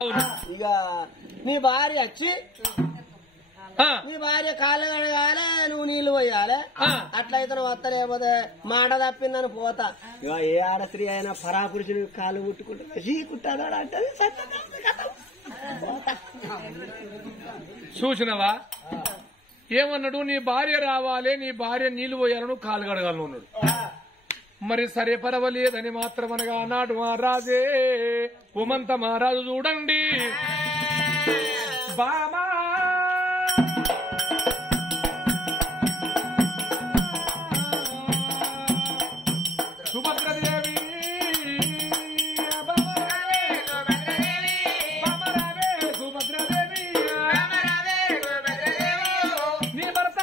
ఇక నీ భార్య వచ్చి నీ భార్య కాళ్ళు కడగాలి, నువ్వు నీళ్లు పోయాలి. అట్లయితే నువ్వు వస్తా, లేకపోతే మాట తప్పిందని పోతా. ఇక ఏ ఆడస్త్రీ అయినా పరాపురుషుని కాళ్ళు ముట్టుకుంటా కుట్టాడు అంటే చూసినవా ఏమన్నాడు? నీ భార్య రావాలి, నీ భార్య నీళ్లు పోయాలను కాలు కడగాలను ఉన్నాడు. మరి సరే పర్వాలేదని మాత్రం అనగా అన్నాడు మహారాజే. ఉమంత మహారాజు చూడండి బామా సుభద్రదేవి సుభద్రదేవి నీ భర్త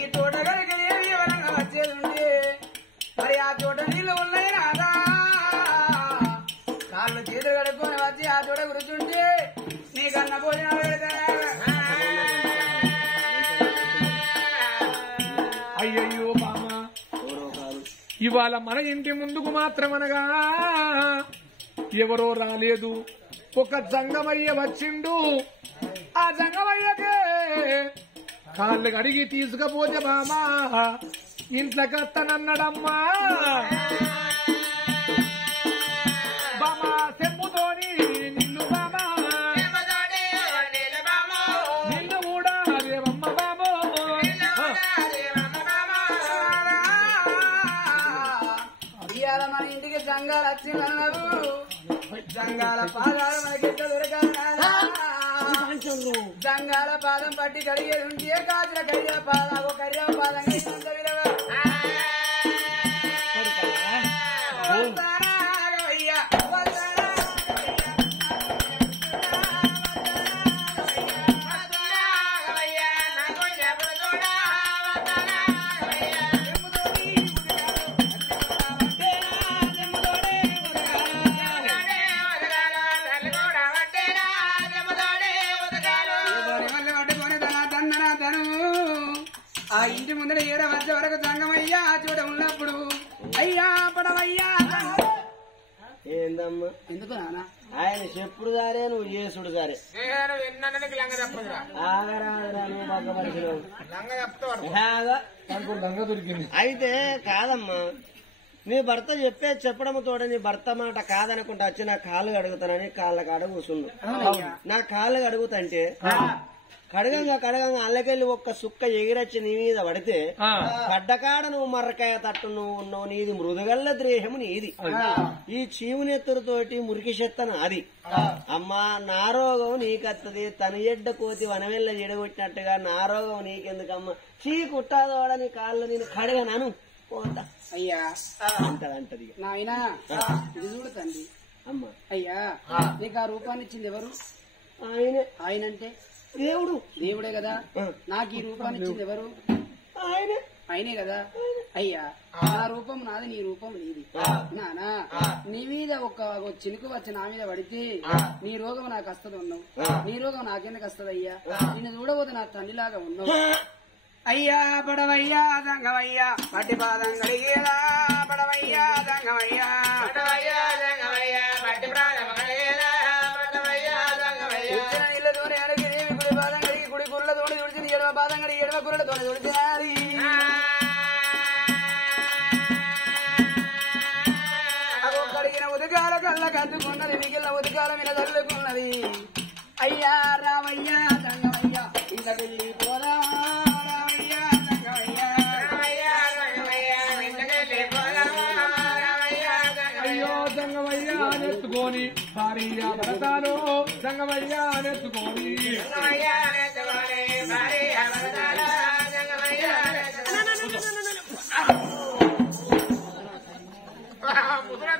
ఈ తోటగారికి ఎవరన్నా వచ్చేది ఉంటే మరి ఆ తోట నీళ్ళు ఉన్నాయి రాదా, కాళ్ళు చేతులు కడుక్కొని వచ్చి ఆ తోట కూర్చుంటే నీకన్నా భోజనాలు పెడతా. అయ్యయ్యో బామా, ఇవాళ మన ఇంటి ముందుకు మాత్రమనగా ఎవరో రాలేదు, ఒక జంగమయ్య వచ్చిండు. ఆ జంగమయ్యకే కాళ్ళు కడిగి తీసుకపోతే బామా ఇంట్లోకత్తనన్నాడమ్మా. బామా చెప్పుతోని నిన్ను బామా నిన్ను కూడా దేవమ్మ బామో. ఇవాళ మన ఇంటికి జంగాలు వచ్చిందన్నారు, జంగాల పాదాలు మనకెట్ట దొరకాలి. జంగాల పాదం పట్టి కడిగేది ఉంటే కాజుల కడిగే పాదం కడిగే పాదం ఆ ఇంటి ముందర ఏడ వచ్చే వరకు జంగమయ్యా చూడ ఉన్నప్పుడు అయ్యా పడవయ్యా. ఏందమ్మా ఎందుకు నానా ఆయన చెప్పుడు గారే నువ్వు చేసుడు గారే ఆగరాదురా నువ్వు బగ్గపరిచినావు. దొరికింది అయితే కాదమ్మా, నీ భర్త చెప్పడం తోడ నీ భర్త మాట కాదనుకుంటా వచ్చి నా కాళ్ళు కడుగుతానని కాళ్ళ కాడ కూర్చున్నావు. నా కాళ్ళు కడుగుతంటే కడగంగా అల్లకెళ్ళి ఒక్క సుక్క ఎగిరొచ్చి నీ మీద పడితే పడ్డకాడ నువ్వు మర్రకాయ తట్టు నువ్వు ఉన్నావు. నీది మృదుగల్ల ద్రేహము నీది. ఈ చీవునెత్తులతోటి మురికి చెత్తను అది. అమ్మా నా రోగం నీకత్తది, తన ఎడ్డ కోతి వనవెల్ల చెడగొట్టినట్టుగా నా రోగం నీకెందుకమ్మా, చీ కుట్టాదోడ నీ కాళ్ళు నేను కడగనాను పోతా అయ్యా అంటది. నాయనా ఇది చూడు తండ్రి. అమ్మా అయ్యా నీకు ఆ రూపాన్ని ఇచ్చింది ఎవరు? ఆయనే. ఆయనంటే దేవుడు. దేవుడే కదా. నాకు ఈ రూపాన్ని ఇచ్చింది ఎవరు? ఆయనే. ఆయనే కదా. అయ్యా నా రూపం నాది, నీ రూపం నీది. నానా నీ మీద ఒక చినుకు వచ్చి నా మీద పడితే నీ రోగం నాకు వస్తుంది ఉన్నావు, నీ రోగం నాకెందుకు వస్తుంది అయ్యా? నిన్ను చూడబోతే నా తండ్రిలాగా ఉన్నావు. అయ్యా పడవయ్యా దంగమయ్యా పట్టి పాదం కలిగేలా, పడవయ్యా దంగమయ్యా పట్టి ప్రాణం కలిగేలా, నీళ్ళతోనే అడిగి కుడి పాదం కడిగి కుడి కుర్రలతోనే తుడిచింది, ఎడమ పాదం కడిగి ఎడమ కుర్రలతోనే తుడిచినాది. అగో కడిగిన ఉదకాల కళ్ళ కద్దుకున్నది, మిగిలిన ఉదకాల మీద తల్లుకున్నది. అయ్యా రామయ్యా దంగమయ్యా ఇంత వెళ్ళి పోరా, రామయ్యా దంగమయ్యా అయ్యో జంగమయ్యా నెత్తుకొని భార్య భరతాను, జంగమయ్యా నెత్తుకొని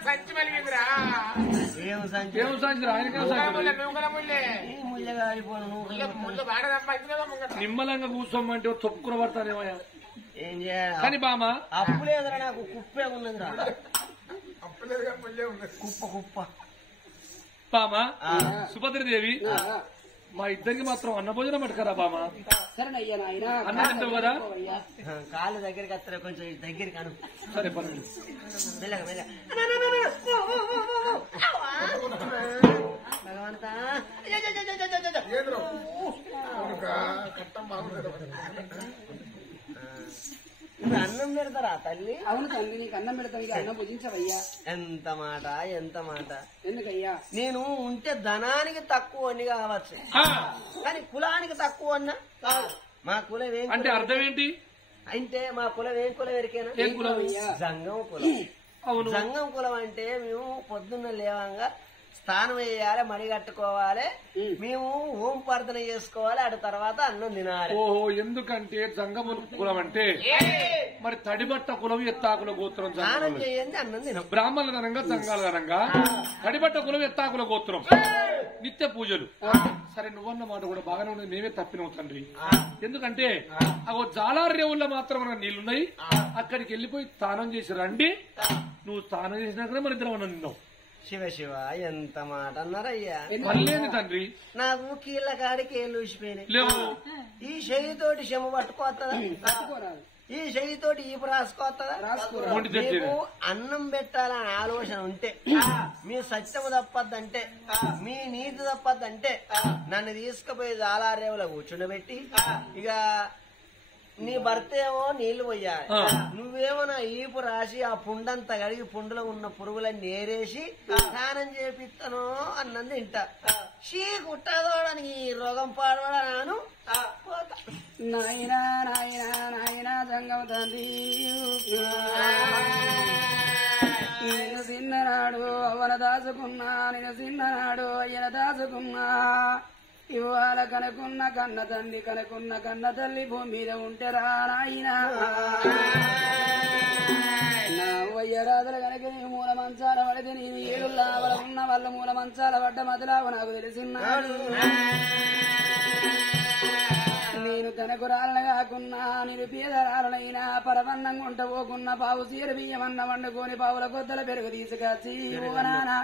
సంచి మలిగిందిరా. ఏం సంచి? ఏం సంచిరా? నిమ్మలంగా కూర్చోమంటే తొక్కున పడతానేమయ్యా. ఏం చేయాలి? కానీ బామా అప్పు లేదురా, నాకు కుప్పే ఉన్నదిరా. కుప్ప కుప్ప. బామా సుభద్రదేవి మా ఇద్దరికి మాత్రం అన్న భోజనం పట్టుకరా బామా. సరేనయ్యా నాయన అన్నం తింటావు కదా? కాళ్ళు దగ్గరికి వస్తారు కొంచెం దగ్గరికి అను. సరే పర్లేదు. మెల్లగా మెల్లగా భగవంతా అన్నం పెడతారా తల్లి? అవును తండ్రి, నీకు అన్నం పెడతాం, అన్నం భుజించవయ్యా. ఎంత మాట ఎంత మాట. ఎందుకయ్యా? నేను ఉంటే ధనానికి తక్కువ అని కావచ్చు, కానీ కులానికి తక్కువ అన్నా కాదు. మా కులం ఏం అంటే అర్థం ఏంటి? అంటే మా కులం ఏం కులం ఎరికేనా? ఏం కులం? జంగం కులం. అవును. జంగం కులం అంటే మేము పొద్దున్న లేవంగా స్నానం వేయాలి, మడి కట్టుకోవాలి, మేము ఓం ప్రార్థన చేసుకోవాలి, అటు తర్వాత అన్నం తినాలి. ఓహో, ఎందుకంటే జంగముల కులం అంటే మరి తడిబట్ట కులం ఎత్తాకుల గోత్రం. స్నానం చేయండి, అన్నం తినం. బ్రాహ్మణుల ధనంగా జంగాల ధనంగా తడిబట్ట కులం ఎత్తాకుల గోత్రం, నిత్య పూజలు. సరే, నువ్వన్న మాట కూడా బాగానే ఉన్నది, మేమే తప్పినావు తండ్రి. ఎందుకంటే అగో జాలార్ రేవుల్లో మాత్రం మనకు నీళ్లున్నాయి, అక్కడికి వెళ్ళిపోయి స్నానం చేసి రండి. నువ్వు స్నానం చేసినాకనే మన ఇద్దరం అన్నం తిన్నావు. శివ శివ, ఎంత మాట అన్నారయ్యా. మళ్ళీ తండ్రి నాకు కీళ్ళ కాడికి ఏళ్ళు ఊసిపోయినాయి. లేవు. ఈ చెయ్యితోటి చెమ పట్టుకోవస్తుందా? ఈ చెయ్యితోటి ఈపు రాసుకోవస్తుందా? మీకు అన్నం పెట్టాలని ఆలోచన ఉంటే, మీ సత్యము తప్పద్దంటే, మీ నీతి తప్పద్దంటే నన్ను తీసుకుపోయి జాలారేవులో కూర్చుండబెట్టి, ఇక నీ భర్త ఏమో నీళ్లు పోయాలి, నువ్వేమో నా ఈపు రాసి ఆ పుండంతా కడిగి పుండులో ఉన్న పురుగులని నేరేసి స్నానం చేపిస్తాను అన్నది తింటా. షీ కుట్టదోడానికి ఈ రోగం పాడవడాను పోతా. నాయనా నాయనా నాయనా జంగం తండ్రి, నేను తిన్ననాడు అవన దాచుకున్నా, నేను తిన్ననాడు అయ్యన దాచుకున్నా. ఇవాళ కనుకున్న కన్న తండ్రి, కనుకున్న కన్న తల్లి భూమి మీద ఉంటేరా నాయనా. నా వయ్యరాదుల కనుక నీ మూల మంచాల పడితే నేను ఏడుల్లా వాళ్ళ ఉన్న వాళ్ళ మూల మంచాల పడ్డ మధులావు నాకు తెలిసిన్నాడు. నేను కనుకురాలను కాకున్నా, నిరుపేదరాలనైనా పరవన్నం కొంట పోకున్నా, పావు చీర బియ్యమన్న వండుకొని పావుల కొద్దల పెరుగు తీసుకొచ్చి ఓనానా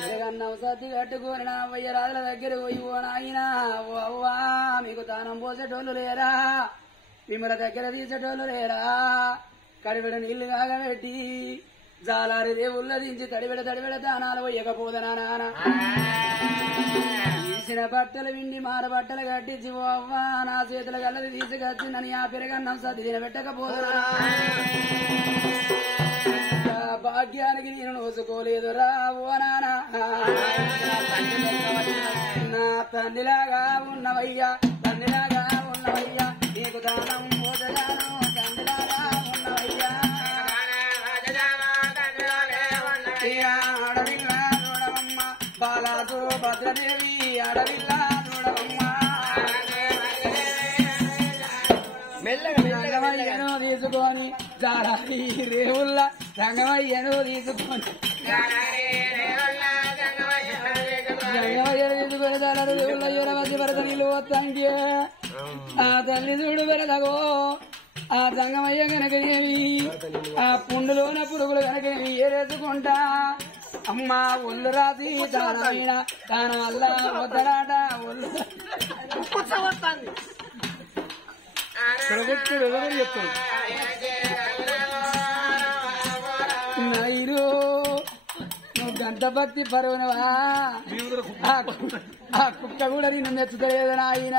పెరుగన్నం సర్ది కట్టుకొని నా వయ్యరాదుల దగ్గర పోయి ఓ నాయనా, ఓ అవ్వా మీకు దానం పోసేటోళ్ళు లేరా, మిమ్మల దగ్గర తీసేటోళ్ళు లేరా, కడిబెడ నీళ్లు కాగబెట్టి జాలారి రేవుల్ల దించి తడిబెడ దానాలు పోయకపోదనా నాన్న. తీసిన బట్టలు విండి మార బట్టలు కట్టించి ఓ అవ్వా నా చేతుల గల్లది తీసుకొచ్చి నన్ను ఆ పెరగన్నం సర్ది తినబెట్టకపోదనా. భాగ్యానికి నేను నోసుకోలేదురా ఓ నానా. నా తండ్రిలాగా ఉన్నవయ్యా, తండ్రిలాగా ఉన్నవయ్యా, నీకు దానం పోతగాను తండ్రిలాగా ఉన్నవయ్యా. అడవిల్లా చూడవమ్మ బాలాసు భద్రదేవి, అడవిల్లా చూడవమ్మ. రంగమయ్యను తీసుకొని జాలారి రేవుల్లా రంగమయ్యను తీసుకొని జాలారి రేవుల్లా యువరవతి భరత నీళ్ళు వస్తానికి ఆ తల్లి చూడు పెరదగో. ఆ సంగమయ్య కనుకనేవి ఆ పుండులోన పురుగులు కనుకనేవి ఏరేసుకుంటా అమ్మా ఒళ్ళు రాసి తానాయన తాన వల్ల వద్దరాట ఒళ్ళు చెప్తాను. నైరు నువ్వు గంట భక్తి పరువునవా, ఆ కుక్క కూడా నిన్ను మెచ్చుకోలేదని ఆయన.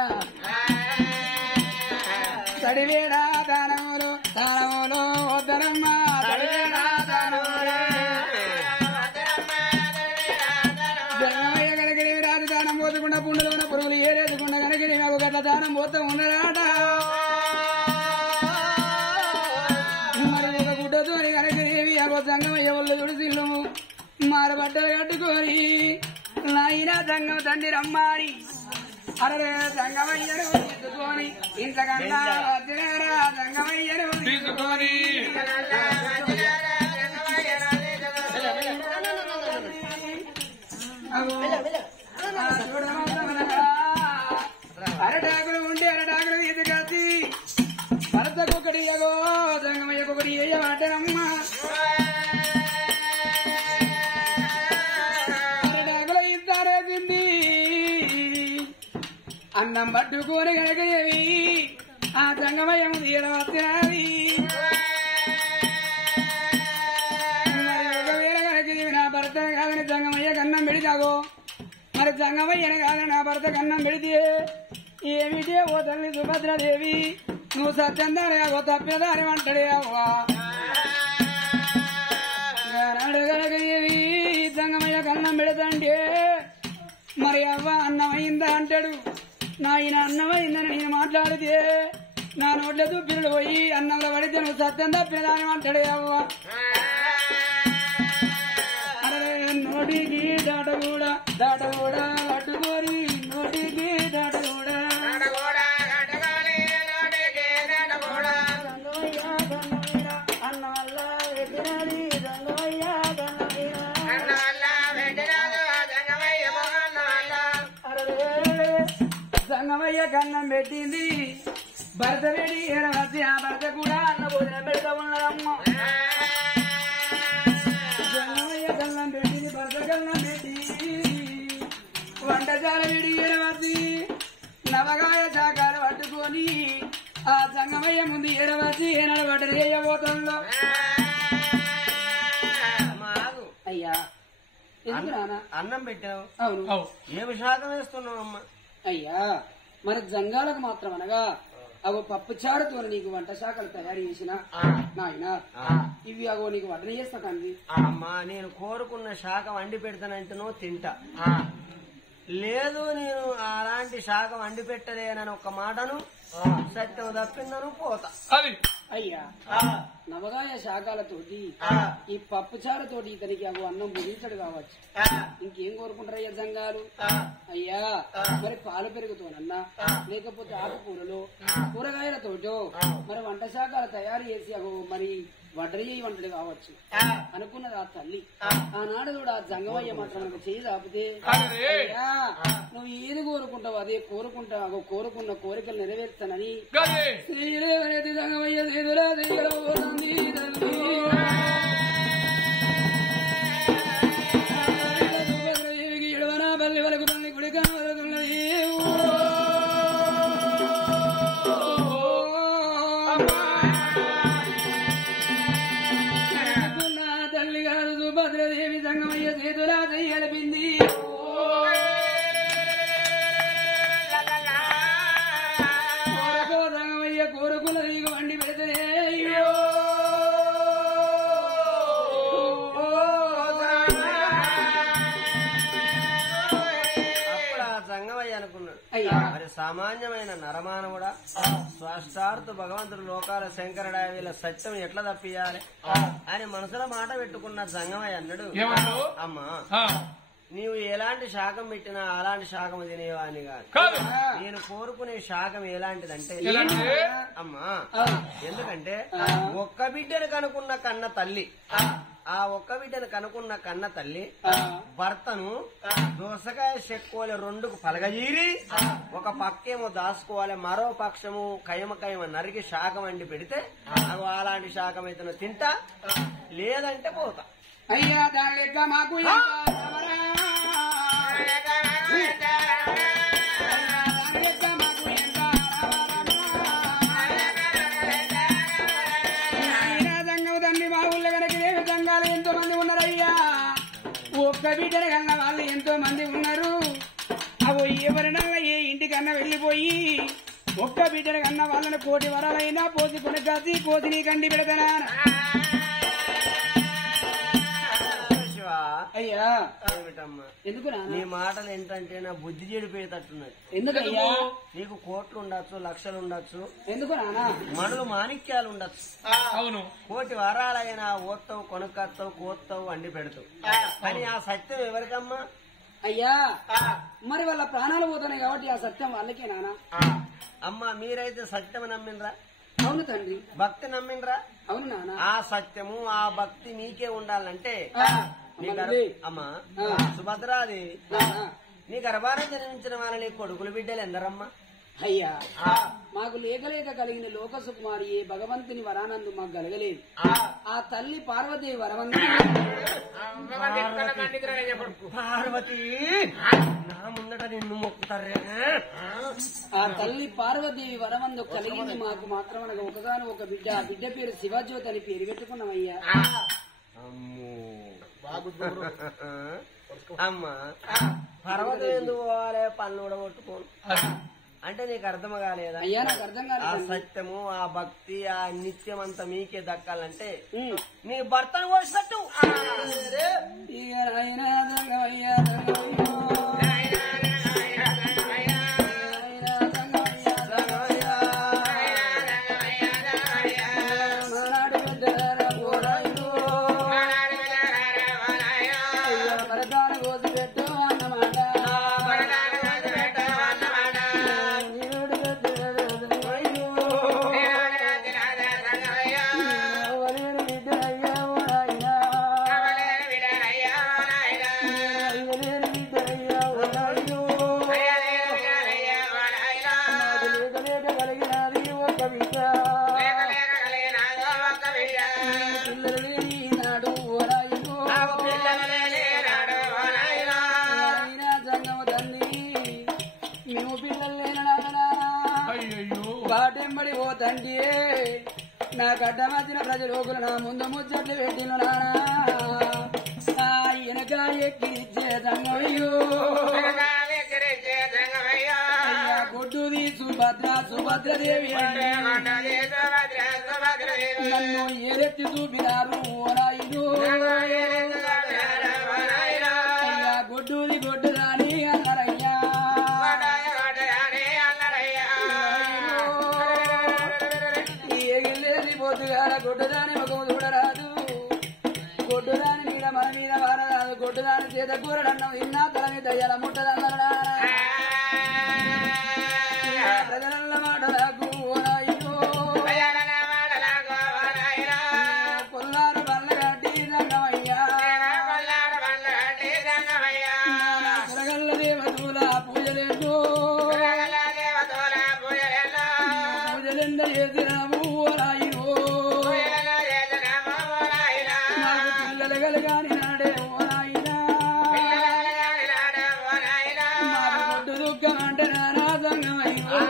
తడివేడా దానములు దానములు వద్దనమ్మా, తడివేడా దానములు జనమయ్య కనుక రాజు దానం పోతుకుండా పుండులో ఉన్న పురుగులు ఏరేసుకుండా కనుక నాకు గట్ల దానం పోతా ఉన్నదాట. మరి ఒక గుడ్డతో కనుక అగో సంగమయ్య వాళ్ళు చుడిసిల్లు మార బట్టలు కట్టుకొని నాయన సంగం తండ్రి రమ్మాని అరే సంగమయ్యను తీసుకొని ఇంతకన్నా వద్దురా సంగమయ్యను తీసుకొని అరటాకులు ఉంటే అరటాకులు తీసుకొచ్చి భరతకొకటి అగో సంగమయ్యకొకటి ఏయమంటారమ్మా. అరటాకులు ఇస్తారేసింది అన్నం పట్టుకొని కనుకదేవి ఆ జంగమయ్య తీయడం వచ్చినది ఒకవేళ కనుకదేవి నా భర్త కాదని జంగమయ్య కన్నం పెడితాగో మరి జంగమయ్యను కాదని నా భర్త కన్నం పెడితే ఏమిటే ఓ తల్లి సుభద్రదేవి నువ్వు సత్యందానే ఓ తప్పినదాని అంటాడే అవ్వా కనుకదేవి జంగమయ్య కన్నం పెడతంటే మరి అవ్వ అన్నమైందా అంటాడు నాయన అన్నమైందని నేను మాట్లాడితే నా నోట్ల దుబ్బిలు పోయి అన్నంలో పడితే నువ్వు సత్యం తప్పినదాని అంటాడే అవ్వ అరే నోటికి దాటగూడా పట్టుకోరి నోటికి దాటగూడా అన్న వల్ల పెట్టినది సంగమయ్య కన్నం పెట్టింది భర్త రెడీ వచ్చి ఆ భర్త కూడా అన్న భోజనం పెడతా ఉన్నదమ్మ సంగమయ్య కన్నం పెట్టింది భర్త కన్నం పెట్టి వంటశాల విడి వచ్చి నవగాయ శాఖలు పట్టుకొని ఆ సంగమయ్య ముందు ఏడవచ్చి ఏనాడు బట్టలు వేయబోతుందో అయ్యా ఎందుకు రానా అన్నం పెట్టావు అవును ఏమి శాఖం వేస్తున్నావు అమ్మ అయ్యా మరి జంగాలకు మాత్రం అనగా అగో పప్పు చారుతో నీకు వంట శాఖలు తయారు చేసిన నాయన ఇవి అగో నీకు వంట చేస్తా కంది అమ్మా నేను కోరుకున్న శాఖ వండి పెడతానంటేనో తింటా లేదు నేను అలాంటి శాఖ వండి పెట్టలేనని ఒక మాటను సత్యం తప్పిందను పోతా అది అయ్యా నవగాయ శాఖలతోటి ఈ పప్పు చారుతోటి ఇతనికి అగో అన్నం ముగించడు కావచ్చు ఇంకేం కోరుకుంటారయ్యా జంగాలు అయ్యా మరి పాలు పెరుగుతోనన్నా లేకపోతే ఆకుకూరలు కూరగాయలతోటో మరి వంట శాఖలు తయారు చేసి అగో మరి వడ్డరి వంటలు కావచ్చు అనుకున్నది ఆ తల్లి ఆనాడు కూడా ఆ జంగమయ్య మాత్రం మనకు చేయి దాపితే అయ్యా నువ్వు ఏది కోరుకుంటావు అదే కోరుకుంటావు అగో కోరుకున్న కోరికలు నెరవేర్తానని జంగమయ్య ఎదురా పోతుంది ఎడవనా బల్లి వరకు తల్లి గుడిగా వరకున్నది తల్లి గారు సుభద్రదేవి సంగమయ్య చేతులా చెయ్యలిపింది సంగమయ్య కోరుకున్న నీకు వండి పెడితే అనుకున్నాడు మరి సామాన్యమైన నరమానవుడా స్వాష్టార్థ భగవంతుడు లోకాల శంకరుడా వీళ్ళ సత్యం ఎట్లా తప్పియాలి అని మనసులో మాట పెట్టుకున్న జంగమయ్య అన్నాడు అమ్మా నీవు ఎలాంటి శాఖం పెట్టినా అలాంటి శాఖం తినేవా అని కాదు నేను కోరుకునే శాఖం ఎలాంటిదంటే అమ్మా ఎందుకంటే ఒక్క బిడ్డను కనుకున్న కన్న తల్లి ఆ ఒక్క బిడ్డను కనుకున్న కన్న తల్లి భర్తను దోసకాయ చెక్కువాలి రెండుకు పలగజీరి ఒక పక్కేమో దాచుకోవాలి మరో పక్షము కయమ నరికి శాఖం వండి పెడితే అలాంటి శాఖం అయితే తింటా లేదంటే పోతా అయ్యా దాని లెక్క మాకు తండ్రి మా ఊళ్ళో కనుక సంఘాలు ఎంతో మంది ఉన్నారయ్యా ఒక్క బిడ్డలు కన్నా వాళ్ళు ఎంతో మంది ఉన్నారు అవి ఎవరినల్లా ఏ ఇంటికన్నా వెళ్ళిపోయి ఒక్క బిడ్డలు కన్నా వాళ్ళని కోటి వరాలైనా పోసి కొనకాసి పోసి నీ కండి పెడతానా అయ్యా ఏమిటమ్మా ఎందుకు నీ మాటలు ఏంటంటే నా బుద్ధి చెడిపోయేటట్టున్నది ఎందుకయ్యా నీకు కోట్లు ఉండొచ్చు లక్షలు ఉండొచ్చు ఎందుకు నానా మనులు మాణిక్యాలు ఉండొచ్చు అవును కోటి వారాలైనా ఓత్తావు కొనుక్కొస్తావు కోస్తావు వండి పెడతావు కానీ ఆ సత్యం ఎవరికమ్మా అయ్యా మరి వాళ్ళ ప్రాణాలు పోతున్నాయి కాబట్టి ఆ సత్యం వాళ్ళకే నానా అమ్మా మీరైతే సత్యం నమ్మినరా అవును తండ్రి భక్తి నమ్మినరా అవును నానా ఆ సత్యము ఆ భక్తి నీకే ఉండాలంటే అమ్మా సుభద్రాది నీ గర్భాన జన్మించిన వాళ్ళని కొడుకులు బిడ్డలు ఎందరమ్మా అయ్యా మాకు లేక కలిగిన లోక సుకుమారి ఏ భగవంతుని వరానందు మాకు కలగలేదు ఆ తల్లి పార్వతి వరవంతి పార్వతి నా ముందట నిన్ను మొక్కు ఆ తల్లి పార్వదేవి వరమందు కలిగింది మాకు మాత్రం అనగా ఒకగాను ఒక బిడ్డ ఆ బిడ్డ పేరు శివజ్యోతి అని పేరు పెట్టుకున్నామయ్యా. అమ్మా పర్వతం ఎందుకు పోవాలి పనులు కూడా కొట్టుకోను అంటే నీకు అర్థం కాలేదా? అయ్యా నాకు అర్థం ఆ కాలేదు. సత్యము ఆ భక్తి ఆ నిత్యం అంతా మీకే దక్కాలంటే నీ భర్తను కోసినట్టు ఇక నాయనా దంగమయ్యా దంగమయ్యో. మనాడు పెద్దలారా పోరాయుడు. అయ్యా మరదాన కోసి పెట్టు అన్నమాట. నీరుడు పెద్దలారా దంగమయ్యో. ఎవరేరు బిడ్డ అయ్యా ఓ నాయనా. ఎవరేరు బిడ్డ అయ్యా ఓ నాయనో. నాకు లేక లేక కలిగినది ఒక బిడ్డ. పిల్లలు లేని నాడు ఓ నాయనో. నాయనా సంగమ తండ్రి మేము పిల్లలు లేని నాన్న అయ్యయ్యో బాటెంబడి ఓ తండ్రి నా గడ్డ మధ్యన ప్రజలోకులు నా ముందు ముచ్చట్లు పెట్టిన నానా వెనక ఎక్కిరిచ్చే తంగమయ్యో. అయ్యా కొట్టుది సుభద్ర సుభద్రదేవి అంటే నన్ను ఏరెత్తి చూపినారు ఓ నాయుడు. అయ్యా గొడ్డుది గొడ్డుదాని అన్నారయ్యా. ఎగిలేది పొద్దుగాల గొడ్డుదాని ముఖము చూడరాదు. గొడ్డుదాని మీద మన మీద వారరాదు. గొడ్డుదాని చేత కూరడన్నం ఇన్నా తల మీద దయ్యాల ముట్టదన్నారా. ప్రజల మాట నాకు ఓ నాయుడు. కొల్లారు బల్ల కట్టి రంగమయ్యా. కురగల్ల దేవతల పూజలేంటో పూజలెంద చేసినాము ఓ నాయుడు. నాకు పిల్లలు కలగాని నాడే ఓ నాయనా. నాకు కొట్టు దుఃఖం అంటే నానా సంగమయ్యో.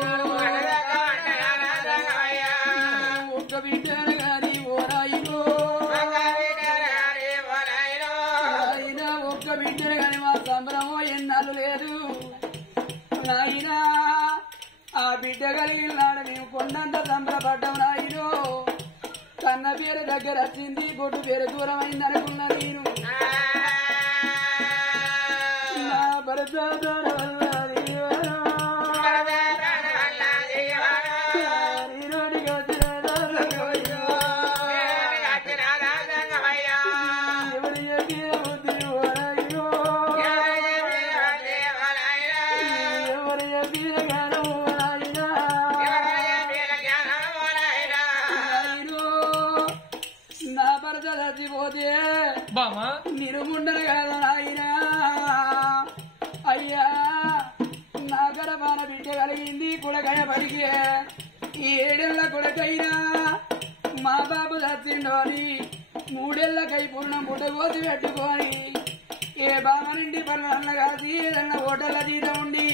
ఒక్క బిడ్డను గాని ఓ నాయుడు. నాయనా ఒక్క బిడ్డను గాని మా సంబరమో ఎన్నాళ్ళు లేదు నాయనా. ఆ బిడ్డ కలిగినాడు మేము కొండంత సంబరపడ్డాం నాయుడు. కన్న పేరు దగ్గర వచ్చింది గొడ్డు పేరు దూరం అయింది అనుకున్నా నేను. నా భర్త నా భర్త చచ్చిపోతే బామా నిరుముండలు కదా నాయనా. అయ్యా నా గర్భాన బిడ్డ కలిగింది కొడకయ పలికి. ఈ 7 ఏళ్ల కొడకైనా మా బాబు చచ్చిండో అని 3 ఏళ్లకై పూర్ణం పుట్టగోసి పెట్టుకొని ఏ బామ నుండి పనుల కాసి ఏదన్నా హోటల్ల తీర ఉండి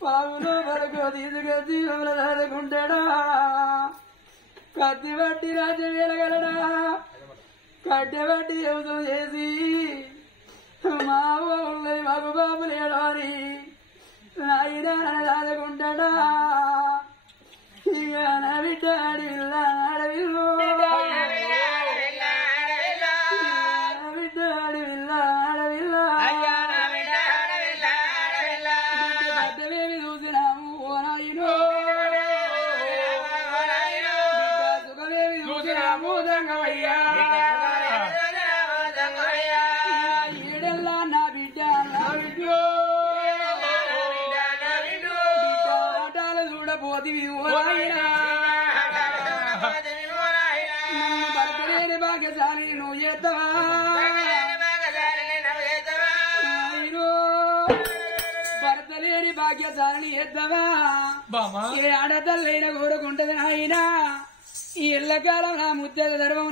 పావులో వరకు తీసుకొచ్చి దాడుకుంటాడా. కత్తి బట్టి రాజ్యం వెళ్ళగలడా. కట్టె బట్టి వ్యవసాయం చేసి మా ఊళ్ళో మాకు బాబు లేడు అని నాయన దాడుకుంటాడా. ఇక నా బిడ్డ అడవిల్ల అడవిల్లో బిడ్డ అడవిల్ల అడవిల్ల చూసినాము ఓ నాయనో. సుఖమేమి చూసినాము దంగమయ్యా. 7 ఏళ్ళ నా బిడ్డ నా బిడ్డో. బిడ్డ ఆటాలు చూడబోతివి ఓ నాయనా. నన్ను భర్తలేని భాగ్యశాలి నువ్వు చేస్తావా నాయనో. భర్తలేని భాగ్యశాలిని చేద్దావా. బామా ఏ ఆడతల్లైన కోరుకుంటది నాయనా. ఈ ఎల్లకాలం నా ముద్దెల ధర్మం